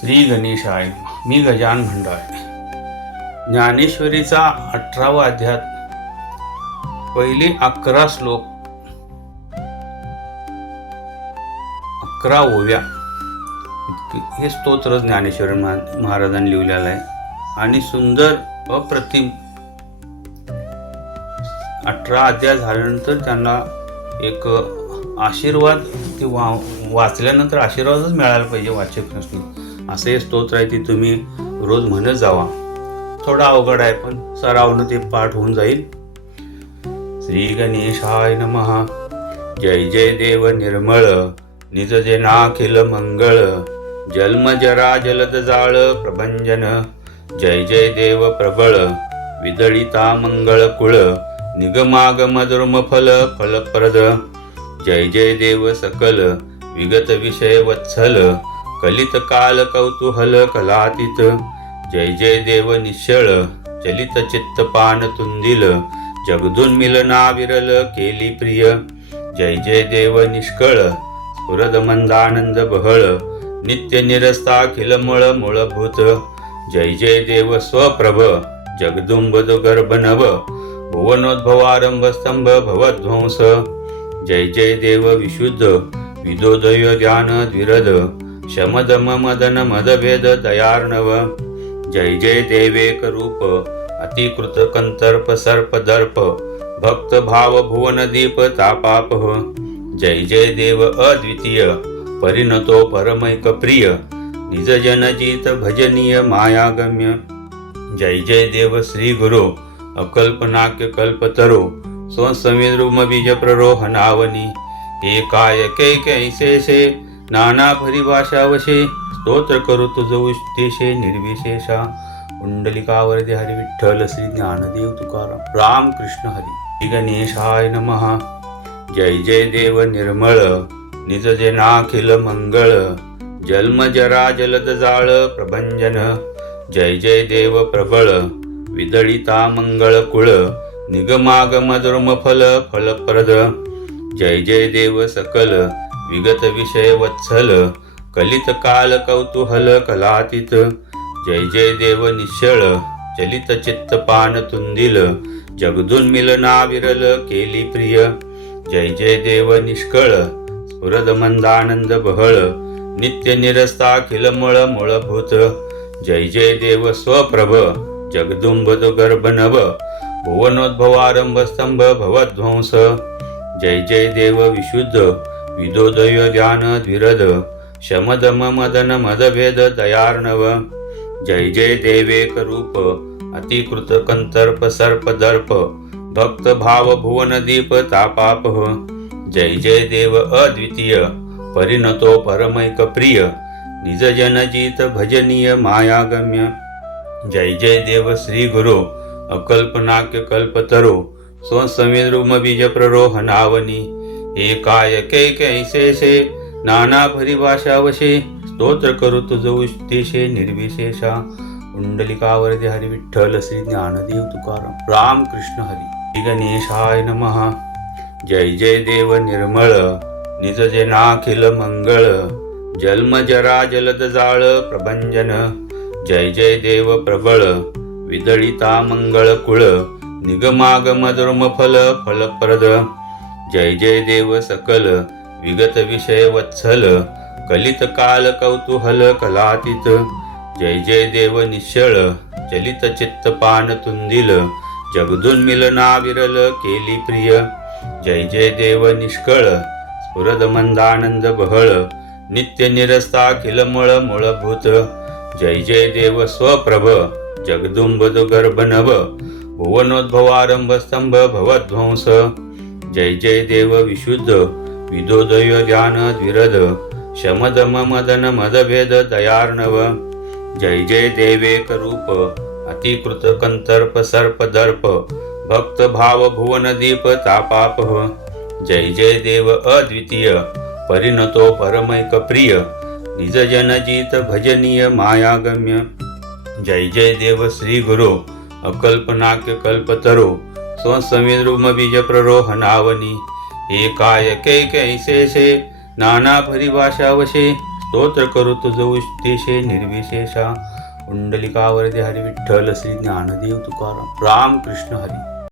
श्री गणेशाय. मी गजानन भंडारे. ज्ञानेश्वरीचा 18वा अध्याय, पहिले 11 श्लोक, 11 ओव्या हे स्तोत्र ज्ञानेश्वर महाराजांनी लिहिलेलं आहे. आणि सुंदर अप्रतिम 18 अध्याय झाल्यानंतर त्यांना एक आशीर्वाद ते वाचल्यानंतर आशीर्वादच मिळायला पाहिजे वाचक नसतील असं हे स्तोत्र आहे. ते तुम्ही रोज म्हणत जावा. थोडा अवघड आहे पण सरावनं ते पाठ होऊन जाईल. श्री गणेशाय नमः. जय जय देव निर्मळ, निज जेनाखिल मंगळ, जन्म जरा जलद जाळ प्रभंजन. जय जय देव प्रबळ, विदळिता मंगळ कुळ, निगमागम दुर्म फल फलप्रद. जय जय देव सकल, विगत विषय वत्सल, कलित काल कौतूहल कलातीत. जय जय देव निश्चळ, चलित चित्त पान तुंदिल, जगदुन्मिलना विरल केली प्रिय. जय जय देव निष्कळ, स्फुरद मंदानंद बहळ, नित्य निरस्ता खिलमळ मूळभूत. जय जय देव स्वप्रभ, जगदुंब गर्भ नभ, भुवनोद्भवारंभ स्तंभ भवध्वंस. जय जय देव विशुद्ध, विदोदय ध्यान द्विरद, शमदम मदन मदभेद दयार्णव. जय जय देवेक रूप, अतिकृत कंतर्प सर्प दर्प, भक्त भाव भुवन दीप तापापह. जय जय देव अद्वितीय, परिणतो परमैक प्रिय, निज जनजित भजनीय मायागम्य. जय जय देव श्री गुरु, अकल्पनाक्य कल्पतरो, स्वसंविद्रुम बीज प्ररोहनावनी. एकाय कैकैसेशे, नाना परिभाषावशे, स्तोत्र करू तुझ उद्देशे निर्विशेषा. कुंडलिकावरती हरी विठ्ठल श्री ज्ञानदेव तुकाराम. रामकृष्ण हरी. श्री गणेशाय नमः. जय जय देव निर्मळ, निज जेनाखिल मंगळ, जन्म जरा जलद जाळ प्रभंजन. जय जय देव प्रबळ, विदळिता मंगळ कुळ, निगमागम दुर्म फल फलप्रद. जय जय देव सकल, विगत विषय वत्सल, कलित काल कौतूहल कलातीत. जय जय देव निश्चळ, चलित चित्त पान तुंदिल, जगदुन्मिलना विरल केली प्रिय. जय जय देव निष्कळ, स्फुरद मंदानंद बहळ, नित्य निरस्ता खिलमळ मूळभूत. जय जय देव स्वप्रभ, जगदुंब गर्भ नभ, भुवनोद्भवारंभ स्तंभ भवध्वंस. जय जय देव विशुद्ध, विदोदय ध्यान द्विरद, शमदम मदन मदभेद दयार्णव. जय जय देवेक रूप, अतिकृत कंतर्प सर्प दर्प, भक्त भाव भुवन दीप तापापह. जय जय देव अद्वितीय, परिणतो परमैक प्रिय, निज जनजित भजनीय मायागम्य. जय जय देव श्री गुरु, अकल्पनाक्य कल्पतरो, स्वसंविद्रुम बीज प्ररोहनावनी. एकाय कैकैसेशे, नाना परिभाषावशे, स्तोत्र करू तुझ उद्देशे निर्विशेषा. कुंडलिकावरती हरी विठ्ठल श्री ज्ञानदेव तुकाराम. रामकृष्ण हरी. श्री गणेशाय नमः. जय जय देव निर्मळ, निज जेनाखिल मंगळ, जन्म जरा जलद जाळ प्रभंजन. जय जय देव प्रबळ, विदळिता मंगळ कुळ, निगमागम दुर्म फल फलप्रद. जय जय देव सकल, विगत विषय वत्सल, कलित काल कौतूहल कलातीत. जय जय देव निश्चळ, चलित चित्त पान तुंदिल, जगदुन्मिलना विरल केली प्रिय. जय जय देव निष्कळ, स्फुरद मंदानंद बहळ, नित्य निरस्ता खिलमळ मूळभूत. जय जय देव स्वप्रभ, जगदुंब गर्भ नभ, भुवनोद्भवारंभ स्तंभ भवध्वंस. जय जय देव विशुद्ध, विदोदय ध्यान द्विरद, शमदम मदन मदभेद दयार्णव. जय जय देवेक रूप, अतिकृत कंतर्प सर्प दर्प, भक्त भाव भुवन दीप तापापह. जय जय देव अद्वितीय, परिणतो परमैक प्रिय, निज जनजित भजनीय मायागम्य. जय जय देव श्री गुरु, अकल्पनाक्य कल्पतरो, स्वसंविद्रुम बीज प्ररोहनावनी. एकाय कैकैसेशे, नाना परिभाषावशे, स्तोत्र करू तुझ उद्देशे निर्विशेषा. कुंडलिकावरती हरी विठ्ठल श्री ज्ञानदेव तुकाराम राम कृष्ण हरी.